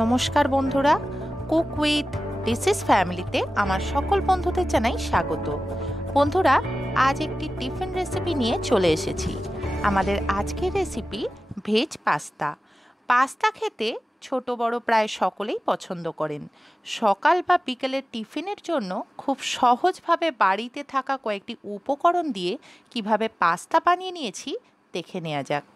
নমস্কার বন্ধুরা, cook with ডিসিস ফ্যামিলিতে আমার সকল বন্ধুদের জানাই স্বাগত। বন্ধুরা, আজ একটি টিফিন রেসিপি নিয়ে চলে এসেছি। আমাদের আজকের রেসিপি ভেজ পাস্তা। পাস্তা খেতে ছোট বড় প্রায় সকলেই পছন্দ করেন। সকাল বা বিকেলের টিফিনের জন্য খুব সহজভাবে বাড়িতে থাকা কয়েকটি উপকরণ দিয়ে কিভাবে পাস্তা বানিয়ে নিয়েছি দেখে নেওয়া যাক।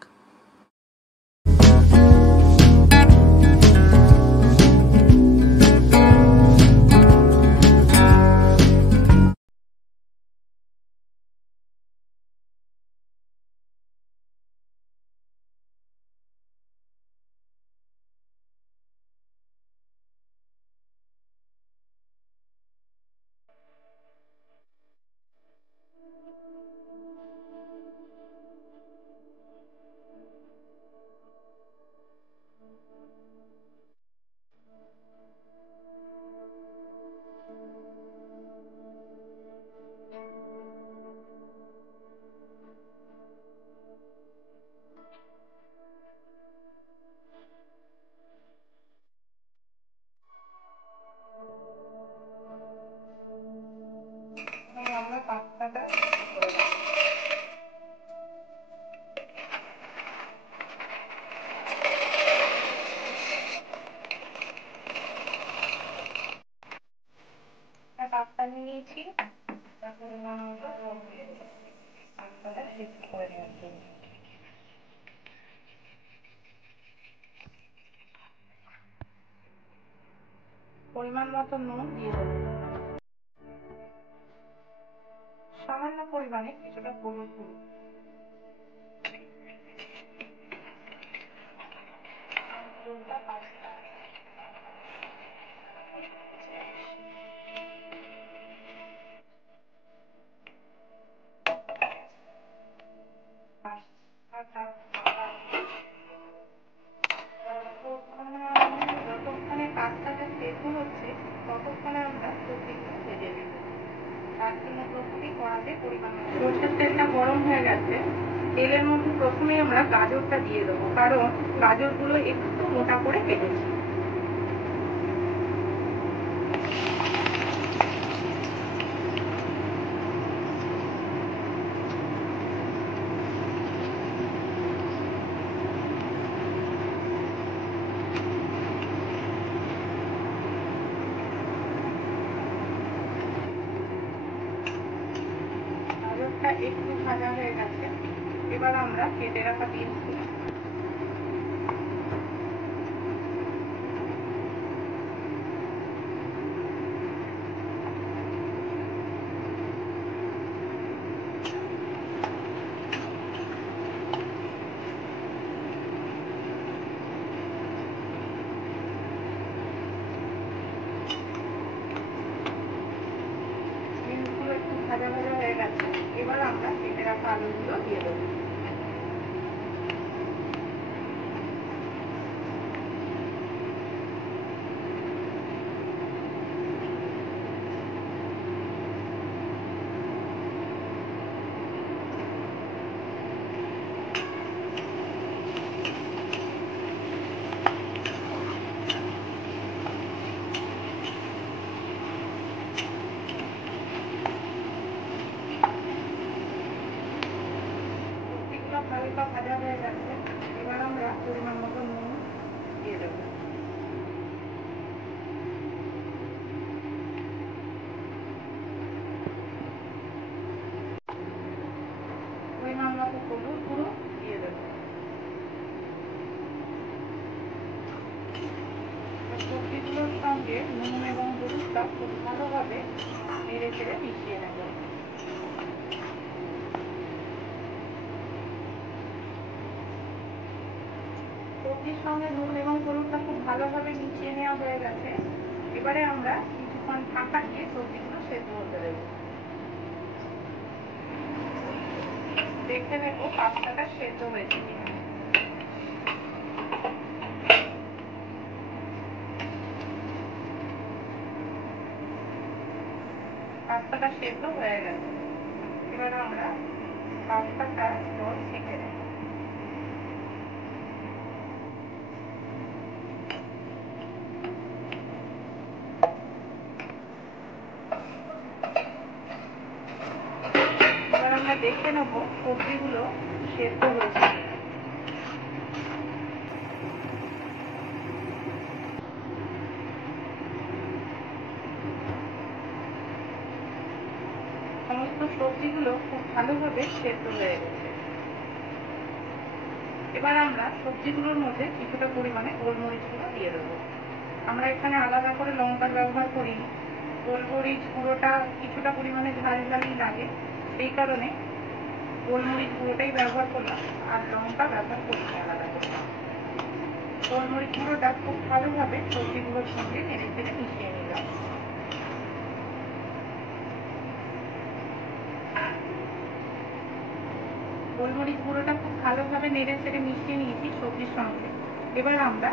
আমরা পাস্তাটা পাস্তা নিয়ে নিয়েছি। পাস্তাটা সিদ্ধ করে নেওয়ার জন্য পরিমাণ মতো নুন দিয়ে দেবো, সামান্য পরিমাণে কিছুটা হলুদ গুঁড়ো, পাস্তা যতক্ষণে পাস্তাটা সেদ্ধ হচ্ছে ততক্ষণে আমরা সবজিগুলো ভেজে নেব। তার জন্য প্রথমেই কড়াতে পরিমাণ সরষের তেলটা গরম হয়ে গেছে। তেলের মধ্যে প্রথমেই আমরা গাজরটা দিয়ে দেবো, কারণ গাজরগুলো একটু মোটা করে কেটেছি। গাজরটা একটু ভাজা হয়ে গেছে, এবার আমরা কেটে রাখা বিনসগুলো একটু ভাজা ভাজা হয়ে গেছে, এবার আমরা কেটে রাখা আলুগুলো দিয়ে দেবো। হালকা ভাজা হয়ে গেছে, এবার আমরা পরিমাণ মতো নুন দিয়ে দেবো। পরিমাণ মতো হলুদ গুঁড়ো দিয়ে দেবো। সবজিগুলোর সঙ্গে নুন এবং হলুদটা খুব ভালোভাবে নেড়ে চেড়ে মিশিয়ে নেব। সবজির সঙ্গে নুন এবং হলুদটা খুব ভালোভাবে মিশিয়ে নেওয়া হয়ে গেছে, এবারে আমরা কিছুক্ষণ ঢাকা দিয়ে সবজিগুলো সেদ্ধ হতে দেবো। দেখে নেব পাস্তাটা সেদ্ধ হয়েছে কিনা। পাস্তাটা সেদ্ধ হয়ে গেছে, এবার আমরা পাস্তাটা জল ছেঁকে নেব। দেখে নেব সবজিগুলো সেদ্ধ হয়েছে। সমস্ত সবজিগুলো খুব ভালোভাবে সেদ্ধ হয়ে গেছে। এবার আমরা সবজিগুলোর মধ্যে কিছুটা পরিমাণে গোলমরিচ গুঁড়ো দিয়ে দেবো। আমরা এখানে আলাদা করে লঙ্কার ব্যবহার করিনি, গোলমরিচ গুঁড়োটা কিছুটা পরিমাণে ঝাল ঝালই লাগে, সেই কারণে গোলমরিচ গুঁড়োটাই ব্যবহার করলাম, আর লঙ্কা ব্যবহার করিনি আলাদা করে। গোলমরিচ গুঁড়োটা খুব ভালোভাবে সবজিগুলোর সঙ্গে নেড়ে চেড়ে মিশিয়ে নিলাম। গোলমরিচ গুঁড়োটা খুব ভালোভাবে নেড়ে চেড়ে মিশিয়ে নিয়েছি সবজির সঙ্গে। এবার আমরা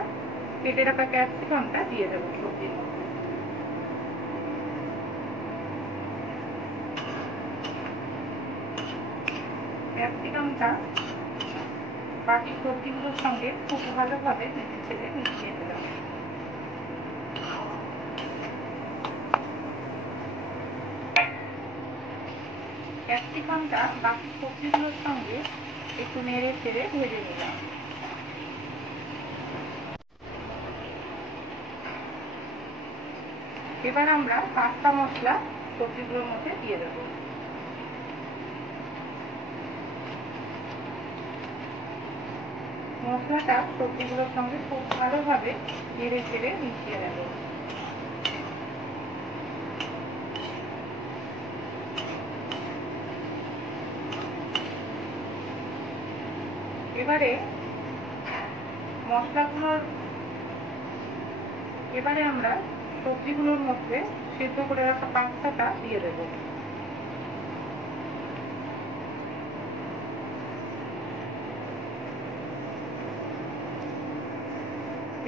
কেটে রাখা ক্যাপসিকামটা দিয়ে দেবো সবজির মধ্যে। ক্যাপসিকামটা বাকি সবজিগুলোর সঙ্গে খুব ভালোভাবে নেড়ে চেড়ে মিশিয়ে দিলাম। ক্যাপসিকামটা বাকি সবজিগুলোর সঙ্গে একটু নেড়ে চেড়ে ভেজে নিলাম। এবার আমরা পাস্তা মশলা সবজিগুলোর মধ্যে দিয়ে দেবো। মশলাটা সবজিগুলোর সঙ্গে খুব ভালোভাবে নেড়ে চেড়ে মিশিয়ে দেব। এবারে আমরা সবজিগুলোর মধ্যে সেদ্ধ করে রাখা পাস্তাটা দিয়ে দেব।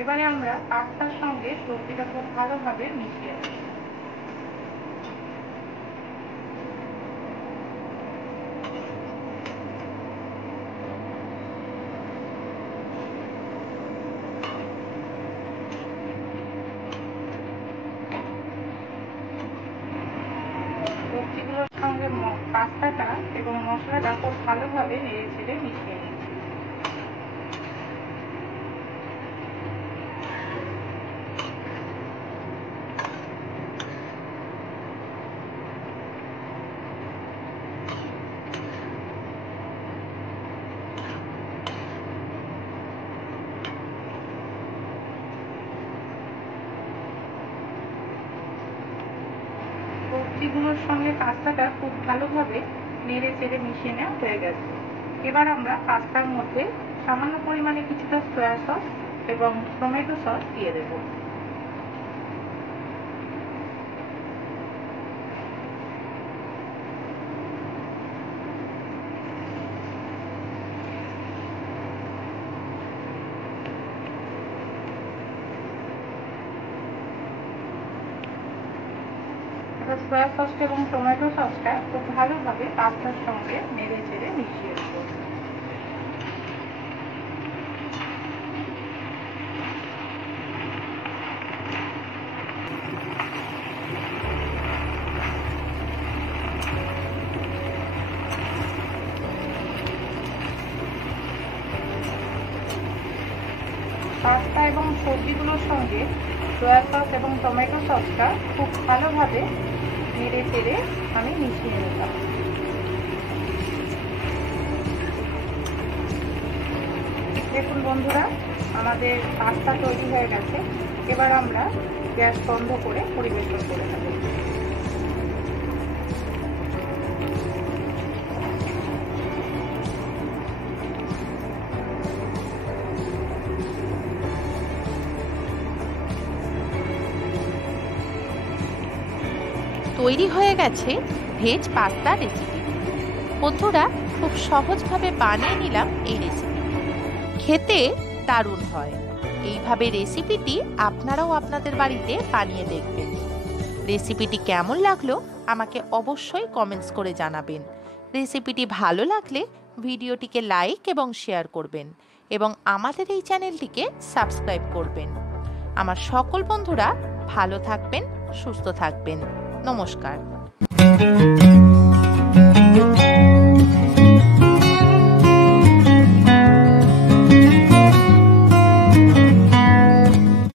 এবারে আমরা পাস্তার সঙ্গে সবজিটা খুব ভালোভাবে মিশিয়ে দেব। সবজিগুলোর সঙ্গে পাস্তাটা এবং মশলাটা খুব ভালোভাবে নেড়ে চেড়ে মিশিয়ে নিচ্ছি। সবজিগুলোর সঙ্গে পাস্তাটা খুব ভালোভাবে নেড়ে চেড়ে মিশিয়ে নেওয়া হয়ে গেছে। এবার আমরা পাস্তার মধ্যে সামান্য পরিমাণে কিছুটা সয়া সস এবং টমেটো সস দিয়ে দেব। সয়া সসটা এবং টমেটো সসটা খুব ভালোভাবে পাস্তার সঙ্গে নেড়ে চেড়ে মিশিয়ে দেব। পাস্তা এবং সবজিগুলোর সঙ্গে সয়া সস এবং টমেটো সসটা খুব ভালোভাবে নেড়ে চেড়ে আমি মিশিয়ে নিলাম। দেখুন বন্ধুরা, আমাদের পাস্তা তৈরি হয়ে গেছে। এবার আমরা গ্যাস বন্ধ করে পরিবেশন করে নেব। তৈরি হয়ে গেছে ভেজ পাস্তা রেসিপি। বন্ধুরা, খুব সহজভাবে বানিয়ে নিলাম এই রেসিপি। খেতে দারুণ হয়। এইভাবে রেসিপিটি আপনারাও আপনাদের বাড়িতে বানিয়ে দেখবেন। রেসিপিটি কেমন লাগলো আমাকে অবশ্যই কমেন্টস করে জানাবেন। রেসিপিটি ভালো লাগলে ভিডিওটিকে লাইক এবং শেয়ার করবেন এবং আমাদের এই চ্যানেলটিকে সাবস্ক্রাইব করবেন। আমার সকল বন্ধুরা ভালো থাকবেন, সুস্থ থাকবেন। নমস্কার।